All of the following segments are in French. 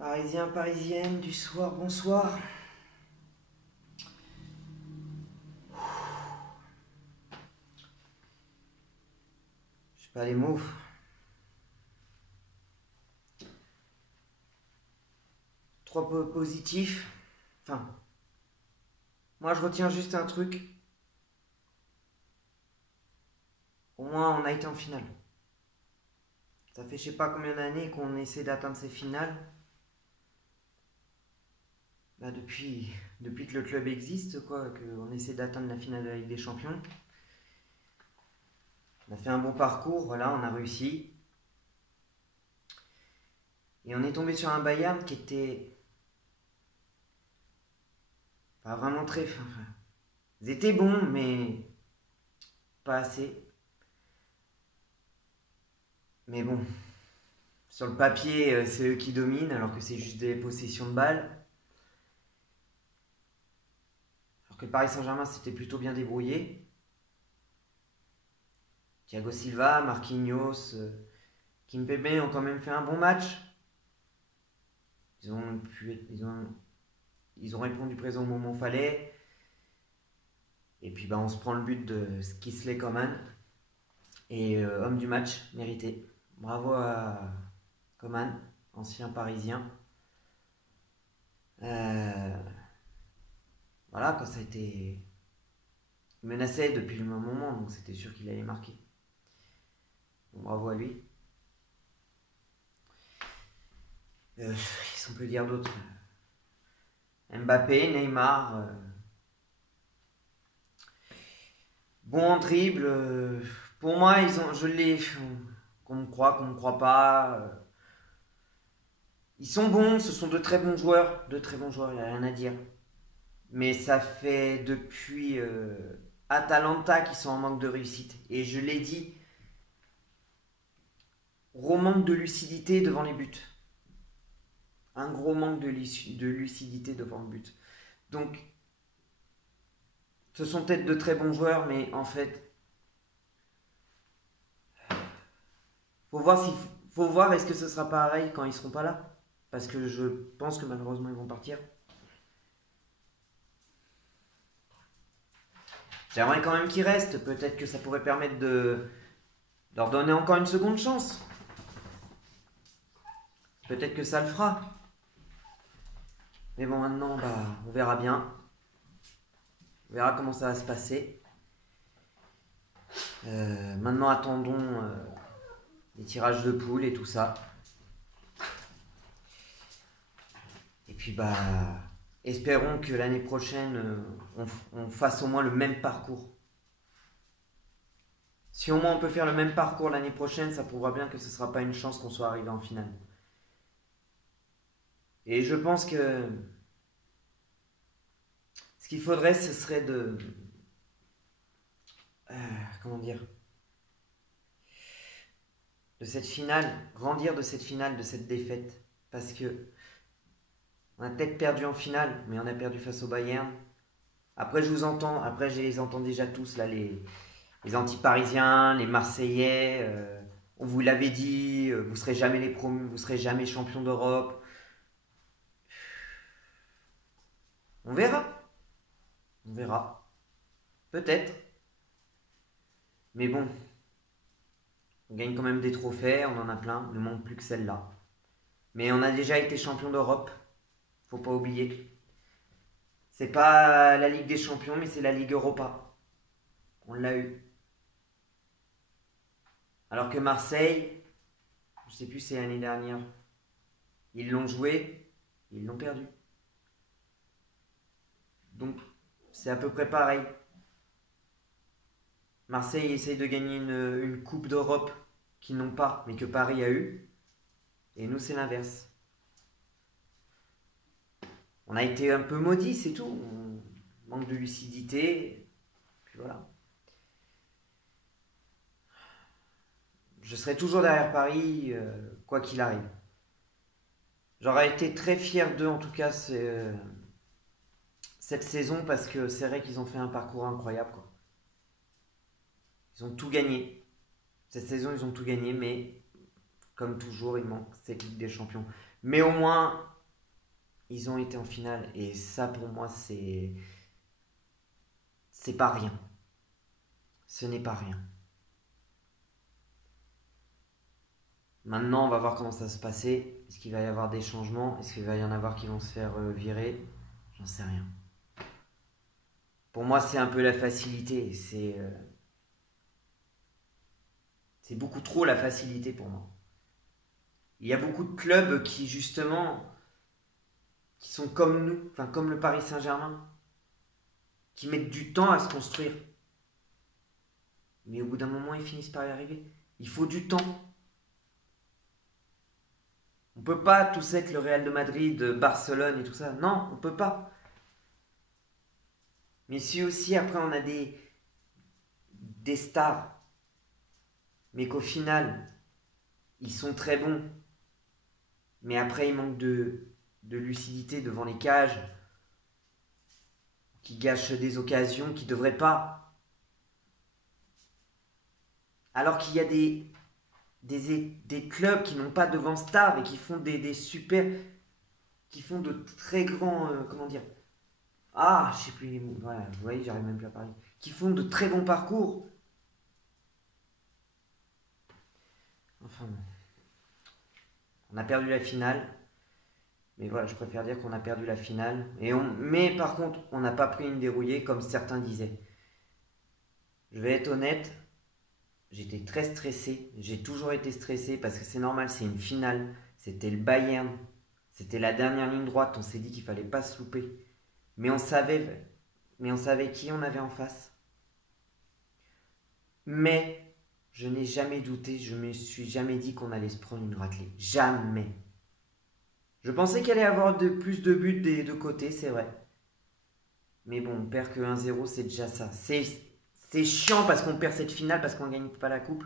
Parisiens, parisiennes du soir, bonsoir. Je sais pas les mots. Trop positif. Enfin, moi je retiens juste un truc. Au moins on a été en finale. Ça fait je sais pas combien d'années qu'on essaie d'atteindre ces finales. Bah depuis que le club existe, quoi, qu'on essaie d'atteindre la finale de la Ligue des Champions. On a fait un bon parcours, voilà, on a réussi. Et on est tombé sur un Bayern qui était pas vraiment très fin. Ils étaient bons, mais pas assez. Mais bon, sur le papier, c'est eux qui dominent, alors que c'est juste des possessions de balles. Alors que le Paris Saint-Germain s'était plutôt bien débrouillé. Thiago Silva, Marquinhos, Kimpembe ont quand même fait un bon match. Ils ont répondu présent au moment où il fallait. Et puis on se prend le but de Kingsley Coman. Et homme du match, mérité. Bravo à Coman, ancien parisien. Voilà, quand ça a été menacé depuis le moment, donc c'était sûr qu'il allait marquer. Donc, bravo à lui. Qu'est-ce qu'on peut dire d'autre? Mbappé, Neymar. Bon en dribble. Pour moi, je l'ai. Qu'on me croit, qu'on me croit pas. Ils sont bons, ce sont de très bons joueurs. De très bons joueurs, il n'y a rien à dire. Mais ça fait depuis Atalanta qu'ils sont en manque de réussite. Et je l'ai dit, gros manque de lucidité devant les buts. Un gros manque de lucidité devant le but. Donc, ce sont peut-être de très bons joueurs, mais en fait, faut voir est-ce que ce sera pareil quand ils seront pas là. Parce que je pense que malheureusement ils vont partir. J'aimerais quand même qu'ils restent. Peut-être que ça pourrait permettre de leur donner encore une seconde chance. Peut-être que ça le fera. Mais bon, maintenant, on verra bien. On verra comment ça va se passer. Maintenant, attendons les tirages de poules et tout ça. Et puis, espérons que l'année prochaine, on fasse au moins le même parcours. Si au moins on peut faire le même parcours l'année prochaine, ça prouvera bien que ce ne sera pas une chance qu'on soit arrivé en finale. Et je pense que ce qu'il faudrait, ce serait de... comment dire, de cette finale, grandir de cette finale, de cette défaite. Parce que on a peut-être perdu en finale, mais on a perdu face au Bayern. Après, je les entends déjà tous, là, les anti-parisiens, les Marseillais. On vous l'avait dit, vous serez jamais les promus, vous serez jamais champion d'Europe. On verra. On verra. Peut-être. Mais bon, on gagne quand même des trophées, on en a plein, il ne manque plus que celle-là. Mais on a déjà été champion d'Europe, faut pas oublier. C'est pas la Ligue des Champions, mais c'est la Ligue Europa. On l'a eu. Alors que Marseille, je sais plus, c'est l'année dernière, ils l'ont joué, ils l'ont perdu. Donc c'est à peu près pareil. Marseille essaye de gagner une Coupe d'Europe qu'ils n'ont pas, mais que Paris a eu. Et nous, c'est l'inverse. On a été un peu maudits, c'est tout. On manque de lucidité. Puis voilà. Je serai toujours derrière Paris, quoi qu'il arrive. J'aurais été très fier d'eux, en tout cas, cette saison, parce que c'est vrai qu'ils ont fait un parcours incroyable, quoi. Ils ont tout gagné. Cette saison, ils ont tout gagné, mais Comme toujours, il manque cette Ligue des Champions. Mais au moins, ils ont été en finale. Et ça, pour moi, c'est pas rien. Ce n'est pas rien. Maintenant, on va voir comment ça va se passer. Est-ce qu'il va y avoir des changements? Est-ce qu'il va y en avoir qui vont se faire virer? J'en sais rien. Pour moi, c'est un peu la facilité. C'est beaucoup trop la facilité pour moi. Il y a beaucoup de clubs qui, justement, qui sont comme nous, enfin comme le Paris Saint-Germain, qui mettent du temps à se construire. Mais au bout d'un moment, ils finissent par y arriver. Il faut du temps. On peut pas tous être le Real de Madrid, Barcelone et tout ça. Non, on peut pas. Mais si aussi après on a des stars, mais qu'au final, ils sont très bons, mais après ils manquent de lucidité devant les cages, qui gâchent des occasions qui ne devraient pas. Alors qu'il y a des clubs qui n'ont pas de grands stars et qui font des super, qui font de très grands, comment dire, ah, je sais plus les mots, voilà, vous voyez, j'arrive même plus à parler, qui font de très bons parcours. Enfin, on a perdu la finale, mais voilà, je préfère dire qu'on a perdu la finale. Mais par contre, on n'a pas pris une dérouillée comme certains disaient. Je vais être honnête, j'étais très stressé, j'ai toujours été stressé parce que c'est normal, c'est une finale, c'était le Bayern, c'était la dernière ligne droite, on s'est dit qu'il fallait pas se louper. Mais on savait, mais on savait qui on avait en face. Mais je n'ai jamais douté, je me suis jamais dit qu'on allait se prendre une raclée. Jamais. Je pensais qu'il allait y avoir plus de buts des deux côtés, c'est vrai. Mais bon, on perd que 1-0, c'est déjà ça. C'est chiant parce qu'on perd cette finale, parce qu'on ne gagne pas la coupe.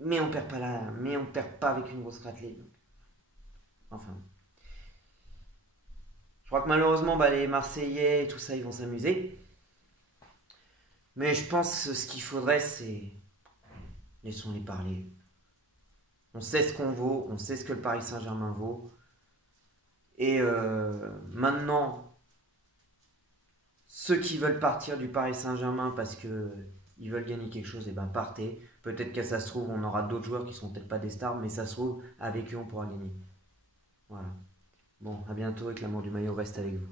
Mais on perd pas mais on perd pas avec une grosse raclée. Donc. Enfin. Je crois que malheureusement, les Marseillais et tout ça, ils vont s'amuser. Mais je pense que ce qu'il faudrait, c'est... Laissons-les parler. On sait ce qu'on vaut, on sait ce que le Paris Saint-Germain vaut. Et maintenant, ceux qui veulent partir du Paris Saint-Germain parce qu'ils veulent gagner quelque chose, et ben partez. Peut-être que ça se trouve, on aura d'autres joueurs qui ne sont peut-être pas des stars, mais ça se trouve, avec eux, on pourra gagner. Voilà. Bon, à bientôt et que l'amour du maillot reste avec vous.